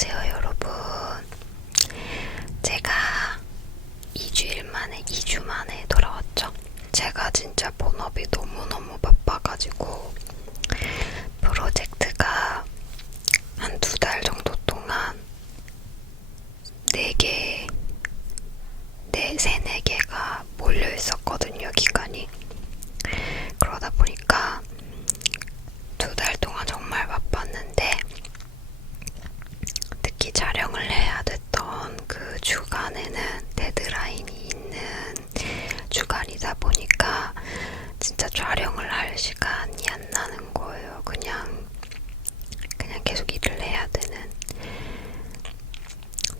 안녕하세요 여러분. 제가 2주 만에 돌아왔죠. 제가 진짜 본업이 너무너무 바빠가지고 프로젝트가 한 2달 정도 동안 4개가 몰려 있었거든요, 기간이. 그러다 보니까 2달 동안 정말 바빴는데, 특히 촬영을 해야 됐던 그 주간에는 데드라인이 있는 주간이다 보니까 진짜 촬영을 할 시간이 안 나는 거예요. 그냥 계속 일을 해야 되는.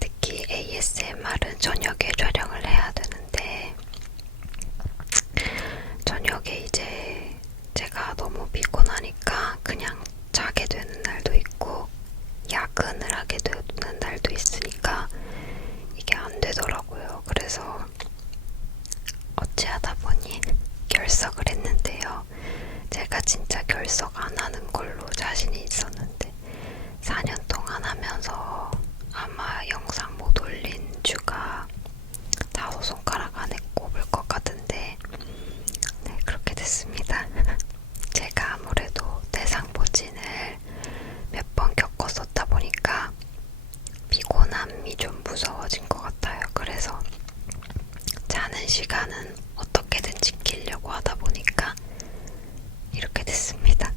특히 ASMR은 저녁에 촬영을 해야 되는데, 저녁에 이제 제가 너무 피곤하니까 그냥 자게 되는 날도 있고 야근을 하게 되는 날도 있으니까 이게 안 되더라고요. 그래서 어찌하다 보니 결석을 했는데요. 제가 진짜 결석 안 하는 걸로 자신이 있었는데 4년 동안 하면서 아마 영상 못 올린 주가 5손가락 안에 꼽을 것 같은데, 네, 그렇게 됐습니다. 제가 아무래도 대상포진을 몇 번 겪었었다 보니까 피곤함이 좀 무서워진 것 같아요. 그래서 자는 시간은 어떻게든 지키려고 하다 보니까 이렇게 됐습니다.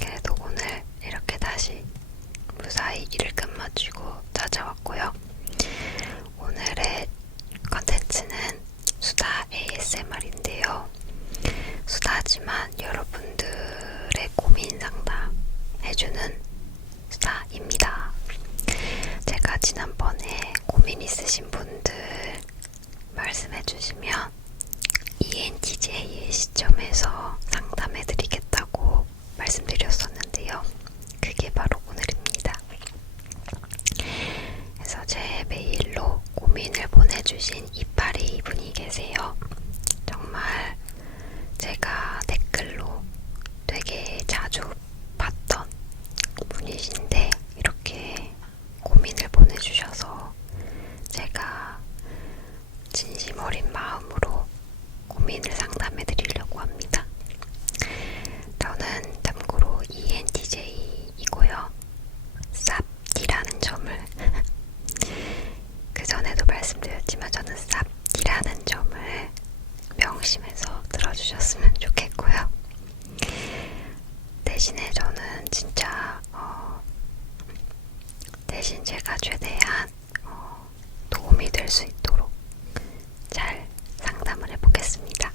그래도 오늘 이렇게 다시 무사히 일을 끝마치고 찾아왔고요. 오늘의 컨텐츠는 수다 ASMR인데요. 수다지만 여러분들의 고민 상담 해주는 수다입니다. 제가 지난번에 고민 있으신 분들 말씀해주시면 ENTJ의 시점에서 상담해드리겠다고 말씀드렸었는데요. 그게 바로 오늘입니다. 그래서 제 메일로 고민을 보내주신 282분이 계세요. 정말 제가 댓글로 되게 자주 봤던 분이신데 이렇게 고민을 보내주셔서 제가 진심 어린 마음으로 고민을 상담해 드리려고 합니다. 저는 참고로 ENTJ이고요. 쌉디라는 점을 그 전에도 말씀드렸지만 저는 쌉디라는 점을 명심해서 들어주셨으면 좋겠고요. 대신에 저는 진짜 대신 제가 최대한 도움이 될 수 있도록 잘 상담을 해보겠습니다.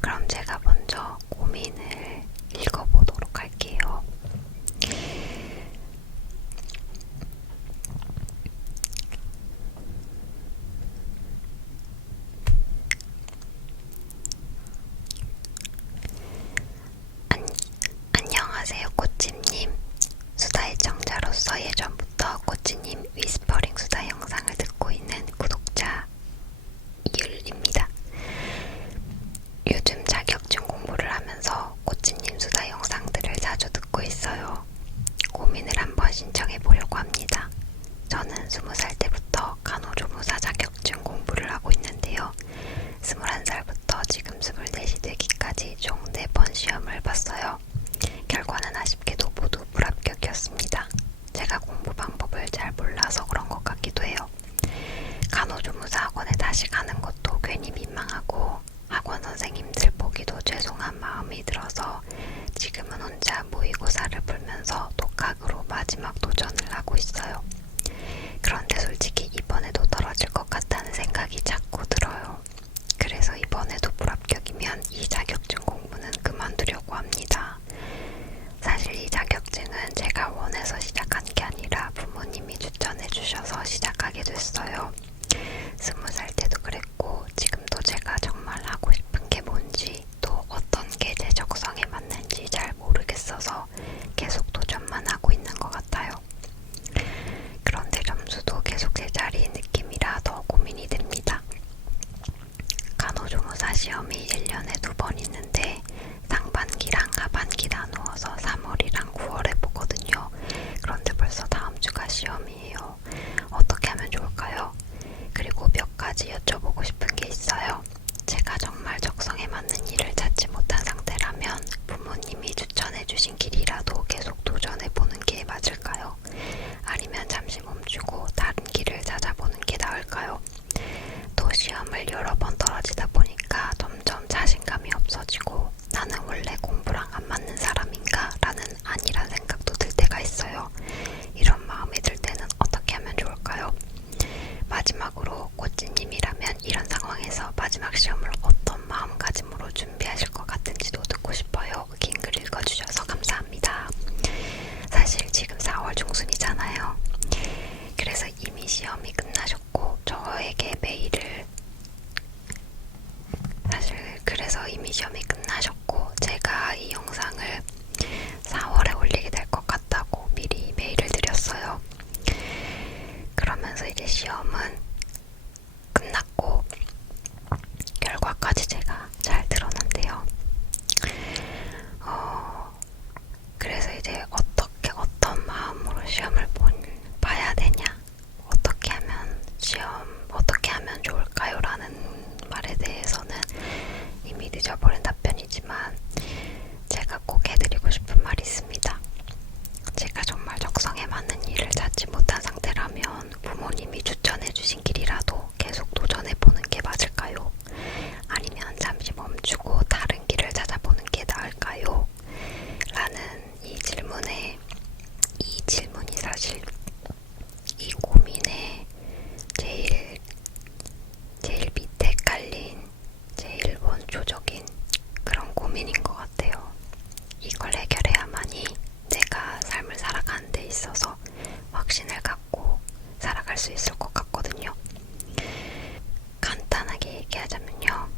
그럼 제가 먼저 고민을 읽어보도록 할게요. 안녕하세요 꽃집님. 수다의 청자로서 예전부터 꽃집님 위스퍼링 수다 영상을 듣고 있는 구독자 이율입니다. 요즘 자격증 공부를 하면서 꽃집님 수다 영상들을 자주 듣고 있어요. 고민을 한번 신청해 보려고 합니다. 저는 20살 때부터 간호조무사 자격증 공부를 하고 있는데요. 21살부터 지금 24이 되기까지 총 4번 시험을 봤어요. 결과는 아쉽게도 모두 불합격이었습니다. 제가 공부 방법을 잘 몰라서 그런 것 같기도 해요. 간호조무사 학원에 다시 가는 것도 괜히 민망하고 학원 선생님들 보기도 죄송한 마음이 들어서 지금은 혼자 모의고사를 풀면서 독학으로 마지막 도전을 하고 있어요. 그런데 솔직히 이번에도 떨어질 것 같다는 생각이 자꾸 들어요. 그래서 이번에도 불합격이면 이 자격증 공부는 그만두려고 합니다. 사실 이 자격증은 제가 원해서 시작한 마지막 시험을 어떤 마음가짐으로 준비하실 것 같은지도 듣고 싶어요. 긴 글 읽어주셔서 감사합니다. 사실 지금 4월 중순이잖아요. 그래서 이미 시험이 끝나셨고 저에게 메일을 제가 이 영상을 4월에 올리게 될 것 같다고 미리 메일을 드렸어요. 그러면서 이제 시험은 끝났고 결과까지 제가 잘 들었는데요. 그래서 이제 어떤 마음으로 시험을 봐야 되냐, 어떻게 하면 좋을까요? 라는 말에 대해서는 이미 늦어버린 답변이지만 제가 꼭 해드리고 싶은 말이 있습니다. 제가 정말 적성에 맞는 일을 찾지 못한 상태라면 부모님이 추천해주신 길이라도 계속 도전해보는 게 맞을까요? 아니면 잠시 멈추고 다른 길을 찾아보는 게 나을까요? 라는 이 질문이 사실 이 고민에 제일 밑에 깔린 제일 원초적인 그런 고민인 것 같아요. 이걸 해결해야만이 내가 삶을 살아가는 데 있어서 확신을 갖고 살아갈 수 있을 것 같거든요. 간단하게 얘기하자면요.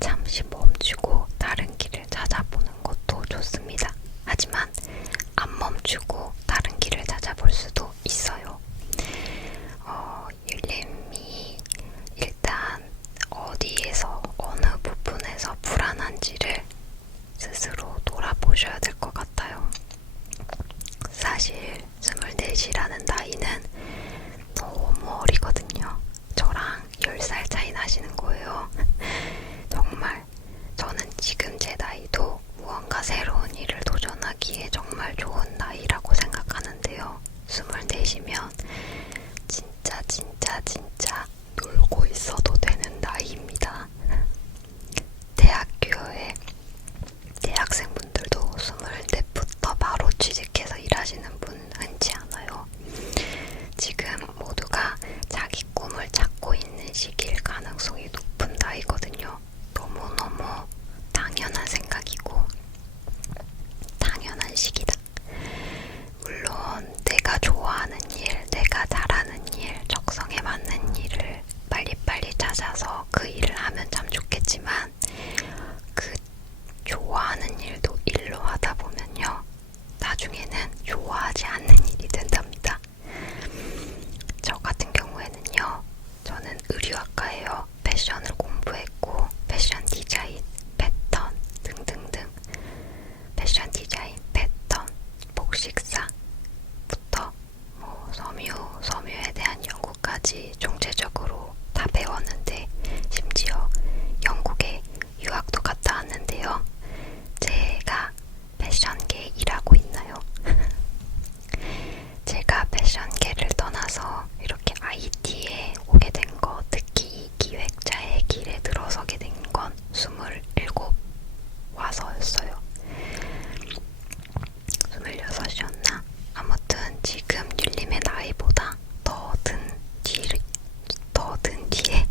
잠시 멈추고 다른 길을 찾아보는 것도 좋습니다. 하지만 안 멈추고 다른 길을 찾아볼 수도 있어요. 율림이 일단 어디에서 어느 부분에서 불안한지를 스스로 돌아보셔야 될 것 같아요. 사실 24이라는 나이는 너무 어리거든요. 저랑 10살 차이 나시는 거예요. 정말 저는 지금 제 나이도 무언가 새로운 일을 도전하기에 정말 좋은 나이라고 생각하는데요. 24이면 진짜 놀고 있어도 되는 나이입니다. 대학생분들도 24부터 바로 취직해서 일하시는 분 흔치 않아요. 지금 모두가 자기 꿈을 찾고 있는 시기일 가능성이 높은 나이거든요. 너무너무 당연한 생각이고 당연한 시기다. 물론 내가 좋아하는 일, 내가 잘하는 일, 적성에 맞는 일을 빨리빨리 찾아서 그 일을 하면 참 좋겠지만 그 좋아하는 일도 일로 하다 보면요. 나중에는 좋아하지 않는 일이 된답니다. 저 같은 경우에는요. 저는 의류학과예요. 패션을 공부했고 패션 디자인, 패턴 등등등 패션 디자인, 패턴, 복식사부터 섬유에 대한 연구까지 총체적으로 다 배웠는데 심지어 영국에 유학도 갔다 왔는데요. 제가 패션계에 일하고 있나요? 제가 패션계를 떠나서 이렇게 IT에 오게 된 거, 특히 이 기획자의 길에 들어서게 된 건 27 와서였어요. 26이었나? 아무튼 지금 율림의 나이보다 더 든 뒤에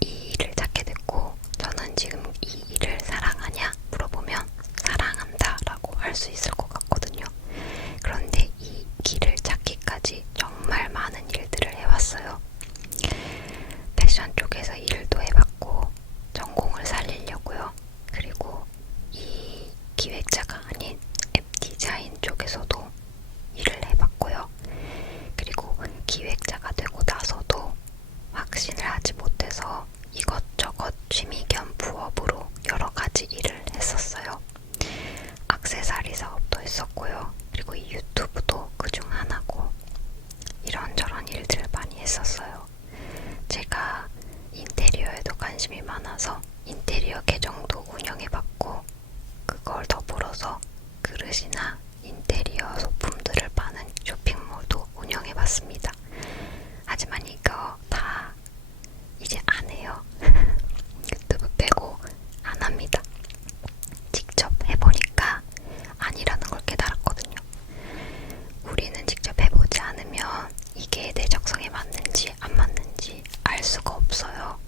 이 일을 찾게 됐고 저는 지금 이 일을 사랑하냐 물어보면 사랑한다 라고 할 수 있을 것 같거든요. 그런데 이 길을 찾기까지 정말 많은 일들을 해왔어요. 패션 쪽에서 일도 해봤고 전공을 살리려고요. 그리고 이 기획자가 아닌 앱 디자인 쪽에서도 일을 해봤고요. 그리고 기획자가 되고 나서도 확신을 하지 못해서 이것저것 취미 겸 부업으로 여러 가지 일을 했었어요. 액세서리 사업도 했었고요. 그리고 이 유튜브도 그중 하나고 이런저런 일들을 많이 했었어요. 제가 인테리어에도 관심이 많아서 인테리어 계정도 운영해봤고 그걸 더불어서 그릇이나 인테리어 소품들을 파는 쇼핑몰도 운영해봤습니다. 하지만 이거 다 이제 안 해요. 유튜브 빼고 안 합니다. 직접 해보니까 아니라는 걸 깨달았거든요. 우리는 직접 해보지 않으면 이게 내 적성에 맞는지 안 맞는지 알 수가 없어요.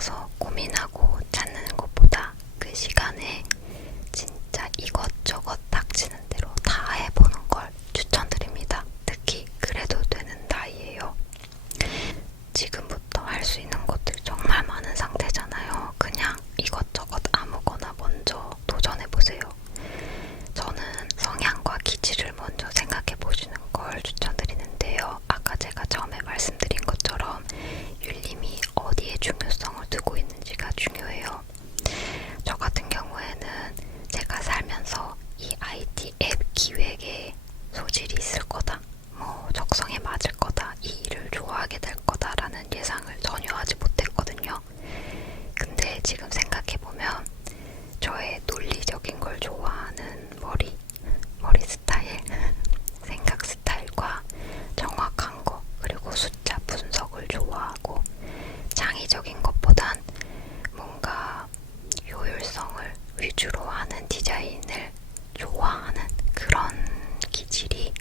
서서 고민하고 찾는 것보다 그 시간에 진짜 이것저것 닥치는 대로 다 해보는 걸 추천드립니다. 특히 그래도 되는 나이에요. 지금부터 할 수 있는 것들 정말 많은 상태잖아요. 그냥 이것저것 아무거나 먼저 도전해보세요. 저는 성향과 기질을 먼저 생각해보시는 걸 추천드리는데요. 아까 제가 처음에 말씀드린 것처럼 율림이 어디에 중요성을 두고 있는지가 중요해요. 저 같은 경우에는 제가 살면서 이 IT 앱 기획에 소질이 있을 거다, 적성에 맞을 거다, 이 일을 좋아하게 될 거다라는 예상을 전혀 하지 못했거든요. 근데 지금 생각해보면 저의 논리적인 걸 좋아하는 머리 스타일, 생각 스타일과 정확한 거, 그리고 숫자 분석을 좋아하고 창의적인 것보단 뭔가 효율성을 위주로 하는 디자인을 좋아하는 그런 기질이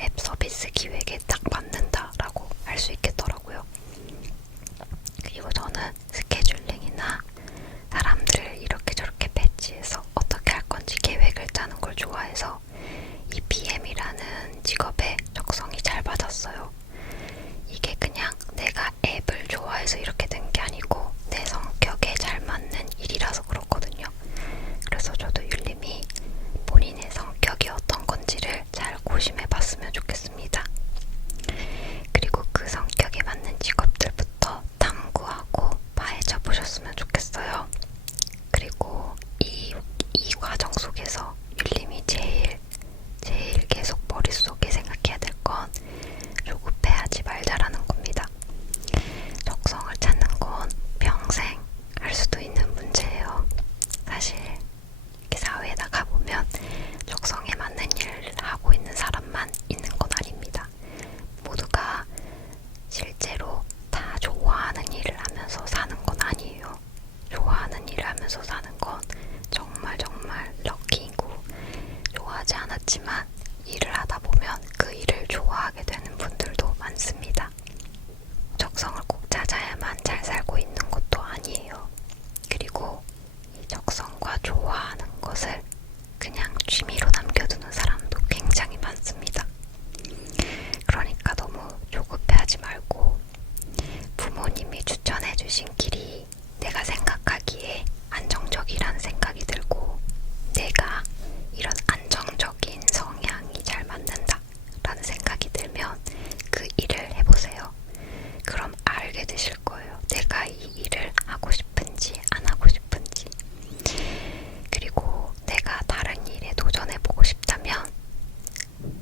앱 서비스 기획에 딱 맞는다라고 할 수 있겠더라고요. 그리고 저는 스케줄링이나 사람들을 이렇게 저렇게 배치해서 어떻게 할 건지 계획을 짜는 걸 좋아해서 이 PM이라는 직업에 적성이 잘 맞았어요. 이게 그냥 내가 앱을 좋아해서 이렇게 된 게 아니고 내 성격에 잘 맞는 일이라서 그렇거든요. 그래서 저도 율림이 본인의 성격이 어떤 건지를 잘 고심해봤으면 좋겠습니다. 그리고 그 성격에 맞는 직업들부터 탐구하고 파헤쳐 보셨으면 좋겠어요. 그리고 이 과정 속에서 율림이 제일 계속 머릿속에 생각해야 될 건 조급해하지 말자라는 겁니다. 적성을 찾는 건 평생 할 수도 있는 문제예요. 사실 이렇게 사회에 나가보면 적성에 맞는 일을 하고 있는 사람만 있는 건 아닙니다. 모두가 실제로 다 좋아하는 일을 하면서 사는 건 아니에요. 좋아하는 일을 하면서 사는 건 정말 럭키이고, 좋아하지 않았지만 일을 하다 보면 그 일을 좋아하게 되는 분들도 많습니다. 적성을 꼭 찾아야만 잘 살고 있는 것도 아니에요. 그리고 이 적성과 좋아하는 것을 그냥 취미로 남겨두는 사람도 굉장히 많습니다. 그러니까 너무 조급해하지 말고 부모님이 추천해주신 길이 내가 생각하기에 안정적이라는 생각이 들고 내가 이런 안정적인 성향이 잘 맞는다 라는 생각이 들면 그 일을 해보세요. 그럼 알게 되실 거예요. 내가 이 일을 하고 싶은지 안 하고 싶은지. 그리고 내가 다른 일에 도전해보고 싶다면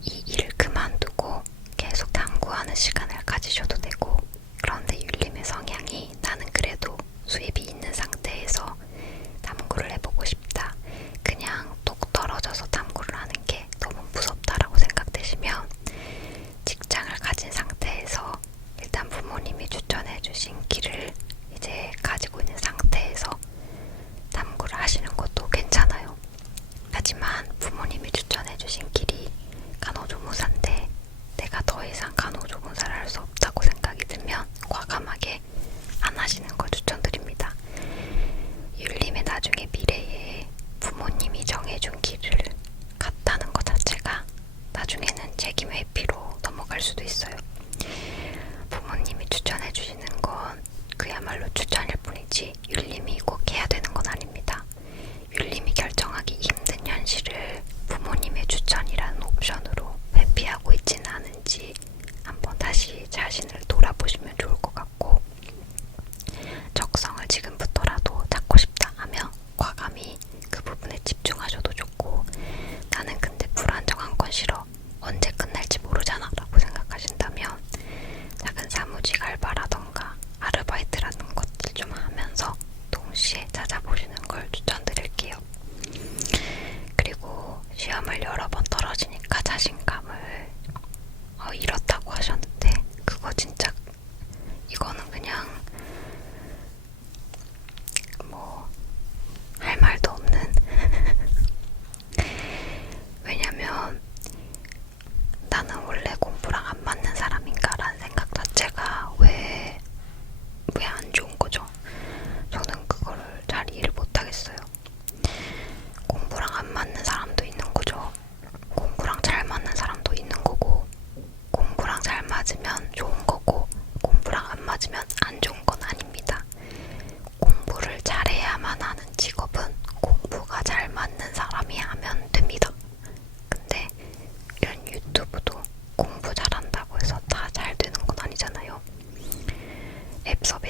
이 일을 그만두고 계속 탐구하는 시간을 가지셔도 되고, 그런데 율림의 성향이 나는 그래도 수입이 있는 상태에서 탐구를 해보고 싶다, 그냥 똑 떨어져서 탐구를 하는 게 너무 무섭다라고 생각되시면 직장을 가진 상태에서 일단 부모님이 추천해주신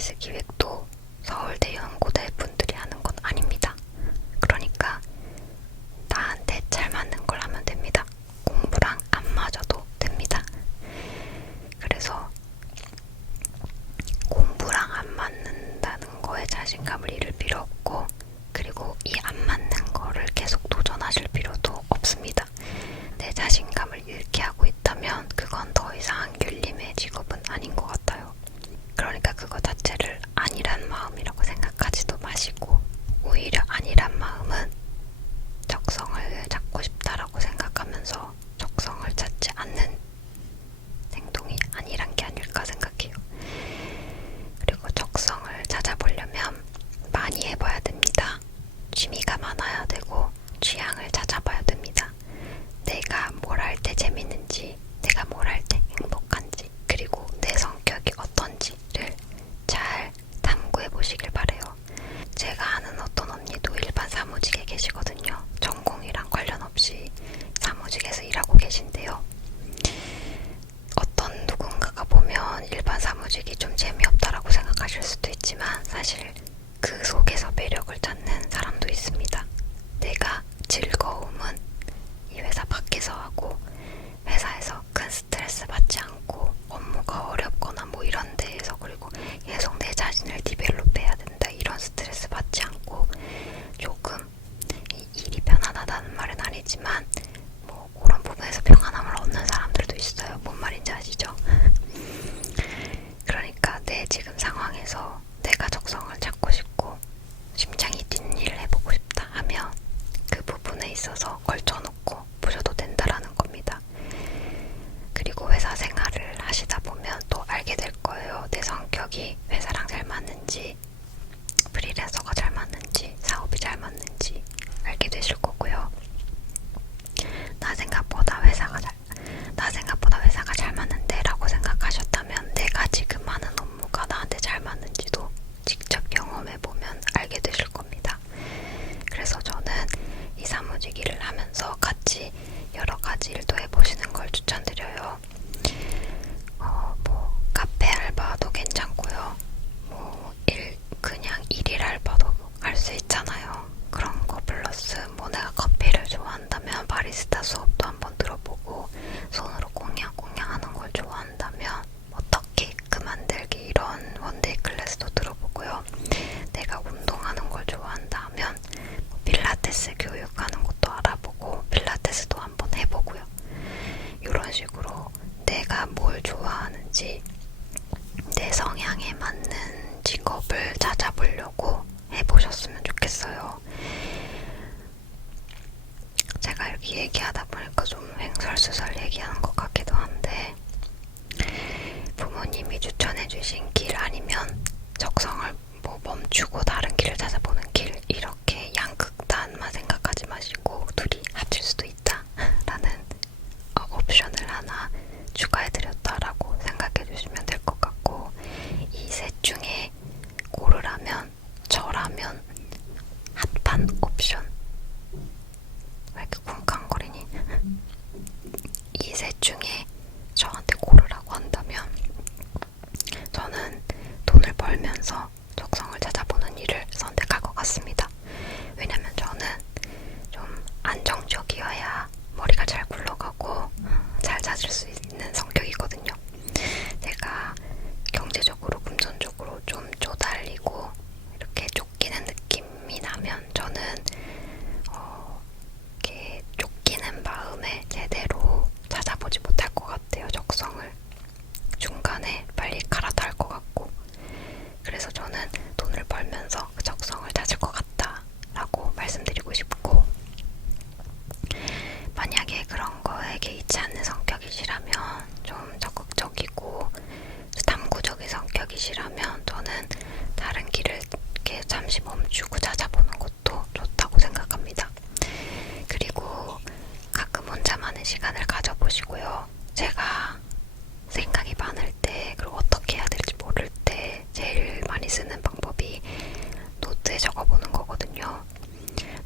필라테스 기획도 서울대 연고대 분들이 하는 건 아닙니다. 그러니까 나한테 잘 맞는 걸 하면 됩니다. 공부랑 안 맞아도 됩니다. 그래서 공부랑 안 맞는다는 거에 자신감을 잃을 필요 없고, 그리고 이 안 맞는 거를 계속 도전하실 필요도 없습니다. 내 자신감을 잃게 하고 있다면 그건 더 이상 율림의 직업은 아닌 것 같아요. 그러니까 그거 자체를 아니란 마음이라고 생각하지도 마시고, 오히려 아니란 마음은 적성을 찾고 싶다라고 생각하면서 적성을 찾지 않는 행동이 아니란 게 아닐까 생각해요. 그리고 적성을 찾아보려면 많이 해봐야 됩니다. 취미가 많아야 되고 취향을 찾아봐야 됩니다. 내가 뭘 할 때 재밌는지, 내가 뭘 할 때 행복한지, 그리고 내 성격이 어떤지를 잘 탐구해 보시길 바래요. 제가 아는 어떤 언니도 일반 사무직에 계시거든요. 전공이랑 관련 없이 사무직에서 일하고 계신데요. 어떤 누군가가 보면 일반 사무직이 좀 재미없다라고 생각하실 수도 있지만, 사실 그 속에서 매력을 찾는 사람도 있습니다. 내가 즐거움은 이 회사 밖에서 하고, 회사에서 큰 스트레스 받지 않고, 업무가 어렵거나 뭐 이런 데에서, 그리고 계속 내 자신을 디벨롭해야 된다 이런 스트레스 받지 않고, 조금 일이 편안하다는 말은 아니지만 뭐 그런 부분에서 평안함을 얻는 사람들도 있어요. 뭔 말인지 아시죠? 그러니까 내 지금 상황에서 내가 적성을 찾고 싶고 심장이 뛴 일을 해보고 싶다 하면 그 부분에 있어서 걸쳐놓고 보셔도 된다라는 겁니다. 그리고 회사 생활을 하시다 보면 또 알게 될 거예요. 내 성격이 회사랑 잘 맞는지, 프리랜서가 잘 맞는지, 사업이 잘 맞는지 알게 되실 거고요. 나 생각보다 회사가 잘 맞는데 라고 생각하셨다면 내가 지금 하는 업무가 나한테 잘 맞는지도 직접 경험해보면 알게 되실 겁니다. 그래서 저는 이 사무직 일을 하면서 같이 여러 가지 일도 해보시는 걸 추천드려요. 뭐 카페 알바도 괜찮고요. 그냥 일일 알바도 할 수 있잖아요. 그런 거 플러스 뭐 내가 커피를 좋아한다면 바리스타 수업도 한번 들어보고, 손으로 꽁냥꽁냥하는 걸 좋아한다면 뭐 떡케이크 만들기 이런 원데이 클래스도 들어보고요. 내가 운동하는 걸 좋아한다면 뭐 필라테스 교육하는 것도 알아보고 필라테스도 한번 해보고요. 이런 식으로 내가 뭘 좋아하는지 내 성향에 맞는 직업을 찾아보려고 해보셨으면 좋겠어요. 제가 이렇게 얘기하다 보니까 좀 횡설수설 얘기하는 것 같기도 한데, 부모님이 추천해주신 길 아니면 적성을 뭐 멈추고 다른 길을 찾아보는 길, 이렇게 양극단만 생각하지 마시고 둘이 합칠 수도 있다 라는 옵션을 하나 추가해드렸다라고 생각해주시면 될 것 같고, 이 셋 중에 고르라면 저라면 핫한 옵션, 왜 이렇게 쿵쾅거리니? 이 셋 중에 저한테 고르라고 한다면 저는 돈을 벌면서 적성을 찾아보는 일을 선택할 것 같습니다. 왜냐면 저는 좀 안정적이어야 머리가 잘 굴러가고 잘 찾을 수 있는 성격이거든요. 제가 경제적으로, 금전적으로 좀 쪼달리고 이렇게 쫓기는 느낌이 나면 저는 이렇게 쫓기는 마음에 제대로 찾아보지 못할 것 같아요. 적성을 중간에 빨리 갈아탈 것 같고, 그래서 저는 돈을 벌면서 그 적성을 찾을 것 같다라고 말씀드리고 싶고, 만약에 그런 거에 개의치 않는 성격이시라면, 좀 적극적이고 탐구적인 성격이시라면 저는 다른 길을 이렇게 잠시 멈추고 찾아보는 것도 좋다고 생각합니다. 그리고 가끔 혼자만의 시간을 가져보시고요. 제가 생각이 많을 때, 그리고 어떻게 해야 될지 모를 때 제일 많이 쓰는 방법이 노트에 적어보는 거거든요.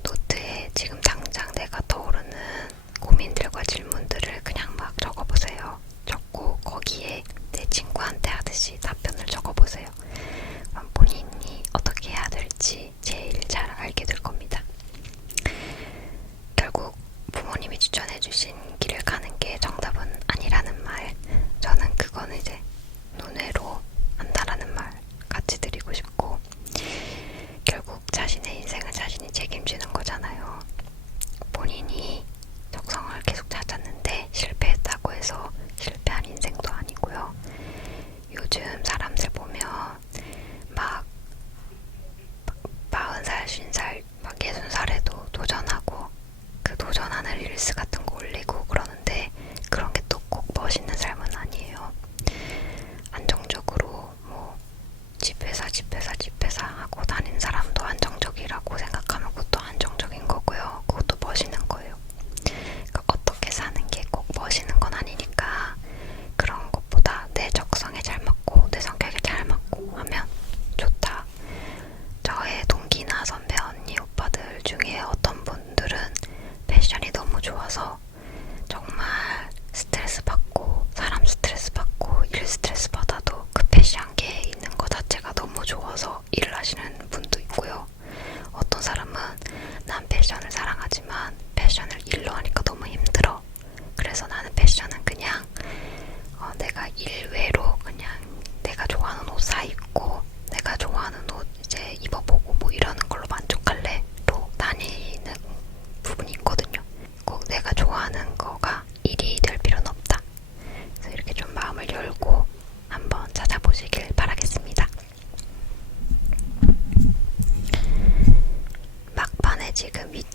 노트에 지금 당장 내가 떠오르는 고민들과 질문들을 그냥 막 적어보세요. 적고 거기에 내 친구한테 하듯이 답변을 적어보세요.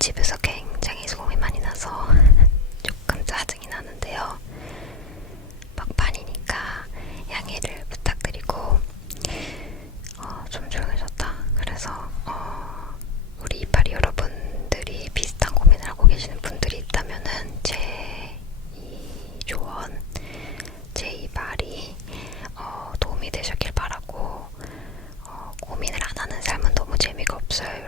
집에서 굉장히 소음이 많이 나서 조금 짜증이 나는데요. 막판이니까 양해를 부탁드리고 좀 조용해졌다. 그래서 우리 이파리 여러분들이 비슷한 고민을 하고 계시는 분들이 있다면은 제 이 조언, 제 이 말이 도움이 되셨길 바라고 고민을 안 하는 삶은 너무 재미가 없어요,